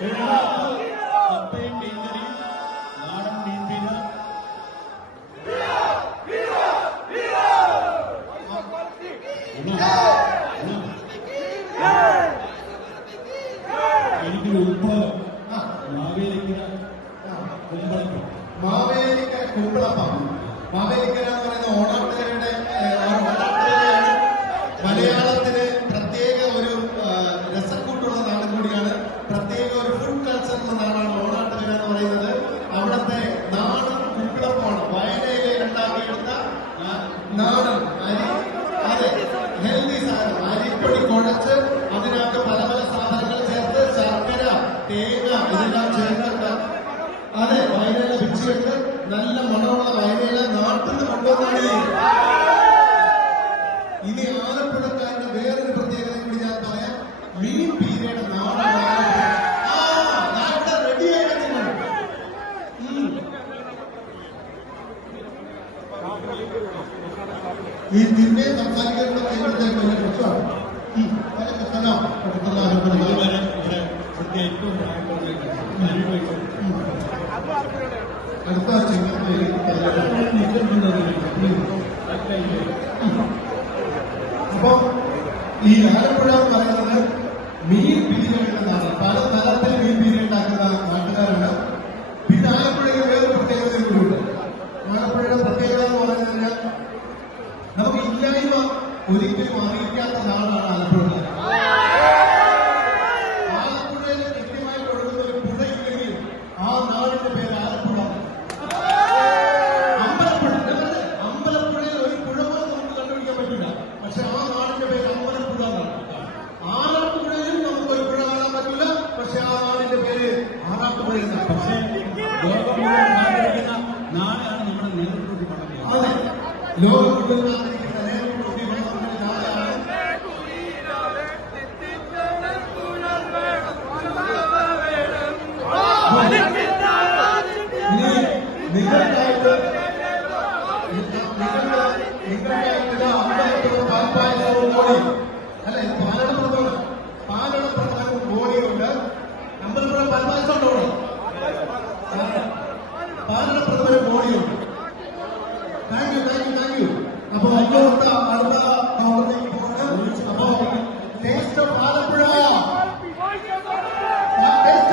കപ്പയും മീൻകറിയും നാടൻ മീൻപീര എനിക്ക് ഉത്ഭവം മാവേലിക്കര കുമ്പളപ്പം. മാവേലിക്കര കുമ്പളപ്പം. മാവേലിക്കര എന്ന് പറയുന്ന ഓണാട്ടുകാരുടെ മലയാളത്തിന് പ്രത്യേക ഒരു രസക്കൂട്ടുള്ള നാടും കൂടിയാണ്. പ്രത്യേക ഒരു ഫുഡ് കൾച്ചർ ഉള്ള നാടാണ് ഓണാട്ടുകര എന്ന് പറയുന്നത്. അവിടുത്തെ നാടൻ കുമ്പളപ്പമാണ്. വയനയിലെ ഉണ്ടാക്കിയെടുത്ത നാടൻ അരി, അതെ, ഹെൽത്തി സാധനം. അരിപ്പൊടി കുഴച്ച് അതിനകത്ത് പല പല സാധനങ്ങൾ ചേർത്ത് ശർക്കര, തേങ്ങ ഇതെല്ലാം ചേർത്തിട്ട് അതെ വയനയില പിച്ചിട്ട് നല്ല മണമുള്ള വയനയില നാട്ടിൽ നിന്ന് കൊണ്ടുവന്നാണ്. ഇനി ആലപ്പുഴക്കാരുടെ വേറൊരു പ്രത്യേകത കൂടി ഞാൻ പറയാം. മീൻ പീരയുടെ നാടാണ് റെഡിയായി വെച്ചിട്ടുണ്ട്. ഈ തിന്നെ സംസാരിക്കുന്ന അടുത്ത അപ്പൊ ഈ ആലപ്പുഴ എന്ന് പറയുന്നത് മീൻ പീരിയുള്ളതാണ്. പല തരത്തിൽ മീൻ പീരി ഉണ്ടാക്കുന്ന നാട്ടുകാരുണ്ട്. പിന്നെ ആലപ്പുഴയ്ക്ക് വേറെ പ്രത്യേകത കൂടിയുണ്ട്. ആലപ്പുഴയുടെ പ്രത്യേകത എന്ന് പറയുന്നത് നമുക്ക് ഇല്ലായ്മ ഒരിക്കലും അറിയിക്കാത്ത നാടാണ് ആലപ്പുഴ. ആലപ്പുഴയിൽ കൃത്യമായി കൊടുക്കുന്ന ഒരു പുഴയില്ലെങ്കിൽ ആ നാടിന്റെ പേര് ആലപ്പുഴ. അമ്പലപ്പുഴയിൽ ഒരു പുഴ പോലും നമുക്ക് കണ്ടുപിടിക്കാൻ പറ്റില്ല. പക്ഷെ ആ നാടിന്റെ പേര് അമ്പലപ്പുഴ എന്നാണ്. ആറാട്ടുപുഴയിലും നമുക്ക് ഒരു പുഴ കാണാൻ പറ്റില്ല. പക്ഷെ ആ നാടിന്റെ പേര് ആറാട്ടുപുഴ എന്നാണ്. പക്ഷേ ലോകം മുഴുവൻ ആദരിക്കുന്ന നാടാണ് നമ്മുടെ നെഹ്റു പടം. അതെ, ലോകം മുഴുവൻ ആദരിക്കുന്ന നെഹ്റു പടത്തിന്റെ നാടാണ്. നിങ്ങൾക്കായിട്ട് അമ്പലപ്പുഴ പാൽപ്പായസവും ബോളി അല്ലെ, പാലടപ്രഥമനും ബോളിയുണ്ട്. അമ്പലപ്പുഴ പാൽപ്പായസം ഉണ്ടോ? പാലടപ്രഥമനും ബോളിയുണ്ട്. Thank you. അപ്പൊ